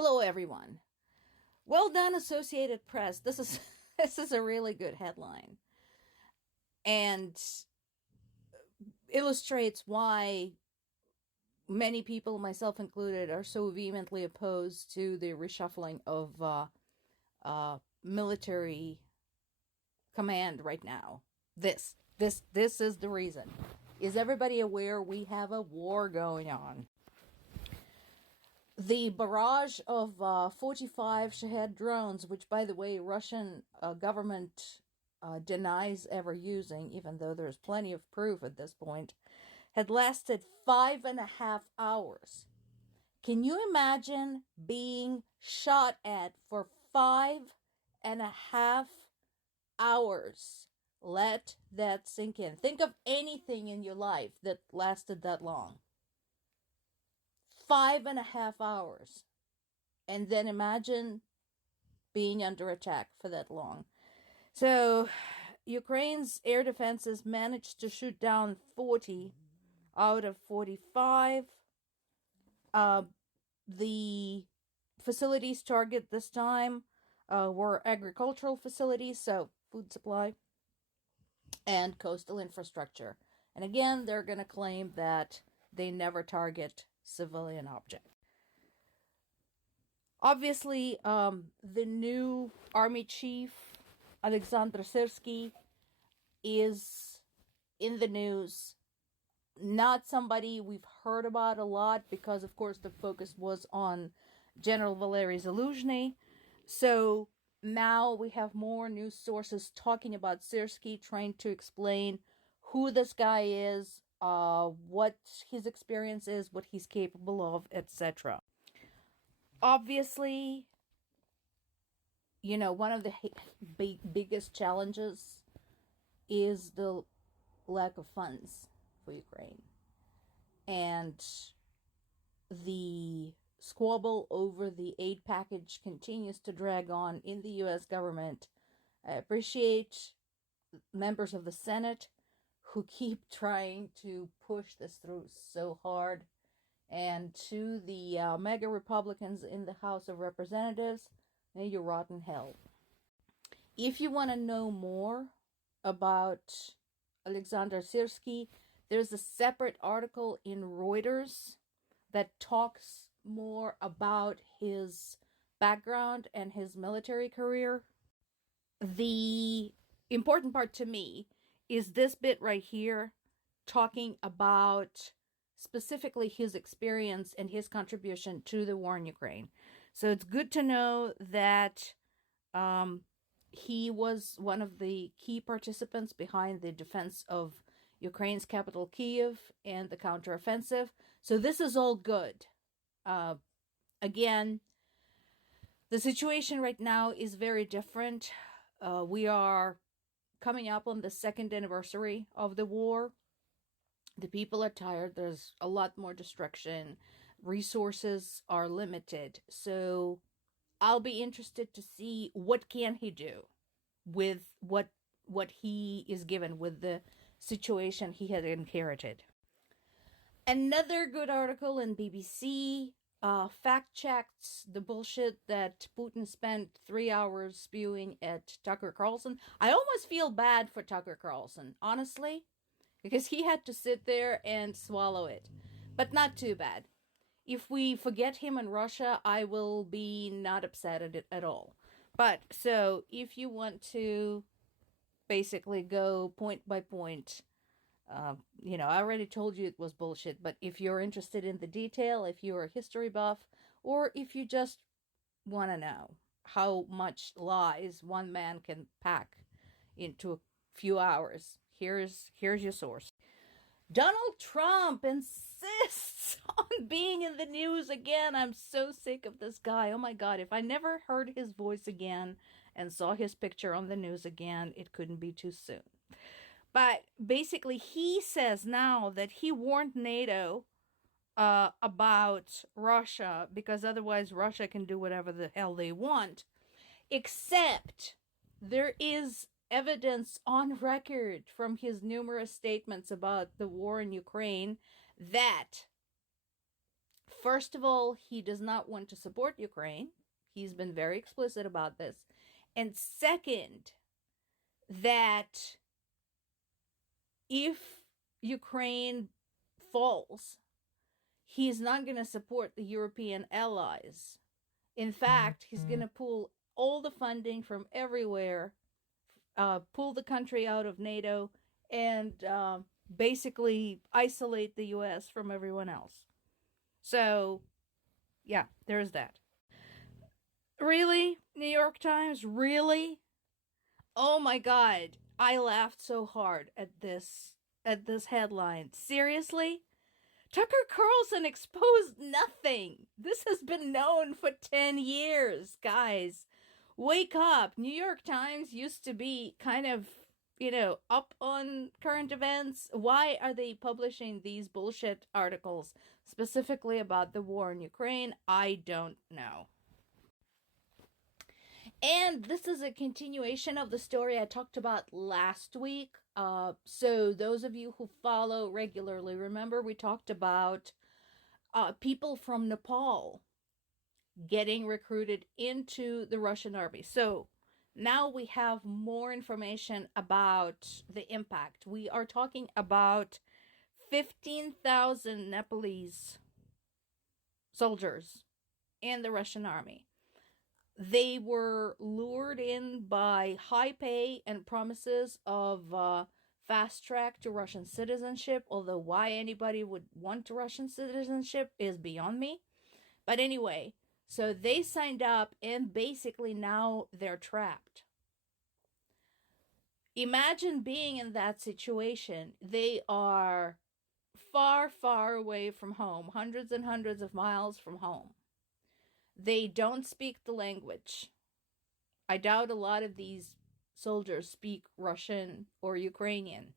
Hello, everyone. Well done, Associated Press. This is this is a really good headline, and illustrates why many people, myself included, are so vehemently opposed to the reshuffling of military command right now. This is the reason. Is everybody aware we have a war going on? The barrage of 45 Shahed drones, which, by the way, Russian government denies ever using, even though there's plenty of proof at this point, had lasted 5.5 hours. Can you imagine being shot at for 5.5 hours? Let that sink in. Think of anything in your life that lasted that long. 5.5 hours. And then imagine being under attack for that long. So, Ukraine's air defenses managed to shoot down 40 out of 45. The facilities target this time were agricultural facilities, so food supply, and coastal infrastructure. And again, they're going to claim that they never target civilian objects. Obviously, the new army chief, Oleksandr Syrsky, is in the news. Not somebody we've heard about a lot because, of course, the focus was on General Valery Zaluzhny. So now we have more news sources talking about Syrsky, trying to explain who this guy is, what his experience is, what he's capable of, etc. Obviously, one of the biggest challenges is the lack of funds for Ukraine. And the squabble over the aid package continues to drag on in the U.S. government. I appreciate members of the Senate who keep trying to push this through so hard. And to the mega Republicans in the House of Representatives, may you rot in hell. If you want to know more about Oleksandr Syrsky, there's a separate article in Reuters that talks more about his background and his military career. The important part to me is this bit right here, talking about specifically his experience and his contribution to the war in Ukraine. So it's good to know that he was one of the key participants behind the defense of Ukraine's capital, Kyiv, and the counteroffensive. So this is all good. Again, the situation right now is very different. We are coming up on the second anniversary of the war. The people are tired. There's a lot more destruction. Resources are limited. So I'll be interested to see what can he do with what he is given, with the situation he had inherited. Another good article in BBC fact checks the bullshit that Putin spent 3 hours spewing at Tucker Carlson. I almost feel bad for Tucker Carlson, honestly, because he had to sit there and swallow it. But not too bad. If we forget him in Russia, I will be not upset at it at all. But, so, if you want to basically go point by point, I already told you it was bullshit, but if you're interested in the detail, if you're a history buff, or if you just want to know how much lies one man can pack into a few hours, here's your source. Donald Trump insists on being in the news again. I'm so sick of this guy. Oh my God, if I never heard his voice again and saw his picture on the news again, it couldn't be too soon. But basically, he says now that he warned NATO about Russia, because otherwise Russia can do whatever the hell they want. Except there is evidence on record from his numerous statements about the war in Ukraine that First of all, he does not want to support Ukraine. He's been very explicit about this. And second, that if Ukraine falls, he's not going to support the European allies. In fact, he's going to pull all the funding from everywhere, pull the country out of NATO, and basically isolate the US from everyone else. So, yeah, there's that. Really? New York Times? Really? Oh my god. I laughed so hard at this headline. Seriously? Tucker Carlson exposed nothing. This has been known for 10 years, guys. Wake up. New York Times used to be kind of, up on current events. Why are they publishing these bullshit articles specifically about the war in Ukraine? I don't know. And this is a continuation of the story I talked about last week. So those of you who follow regularly, remember we talked about people from Nepal getting recruited into the Russian army. So now we have more information about the impact. We are talking about 15,000 Nepalese soldiers in the Russian army. They were lured in by high pay and promises of fast track to Russian citizenship, although why anybody would want Russian citizenship is beyond me. But anyway, so they signed up and basically now they're trapped. Imagine being in that situation. They are far, far away from home, hundreds and hundreds of miles from home. They don't speak the language. I doubt a lot of these soldiers speak Russian or Ukrainian.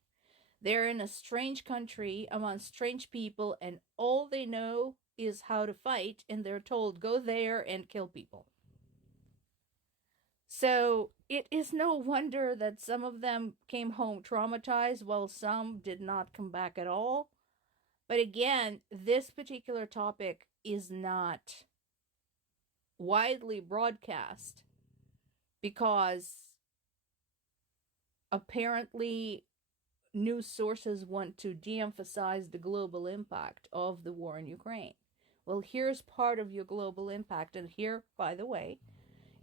They're in a strange country among strange people, and all they know is how to fight, and they're told, go there and kill people. So it is no wonder that some of them came home traumatized, while some did not come back at all. But again, this particular topic is not widely broadcast because apparently news sources want to de-emphasize the global impact of the war in Ukraine. Well, here's part of your global impact, and here, by the way,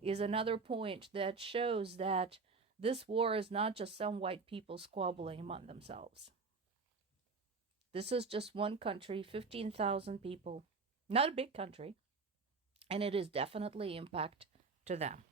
is another point that shows that this war is not just some white people squabbling among themselves. This is just one country, 15,000 people, not a big country, and it is definitely impact to them.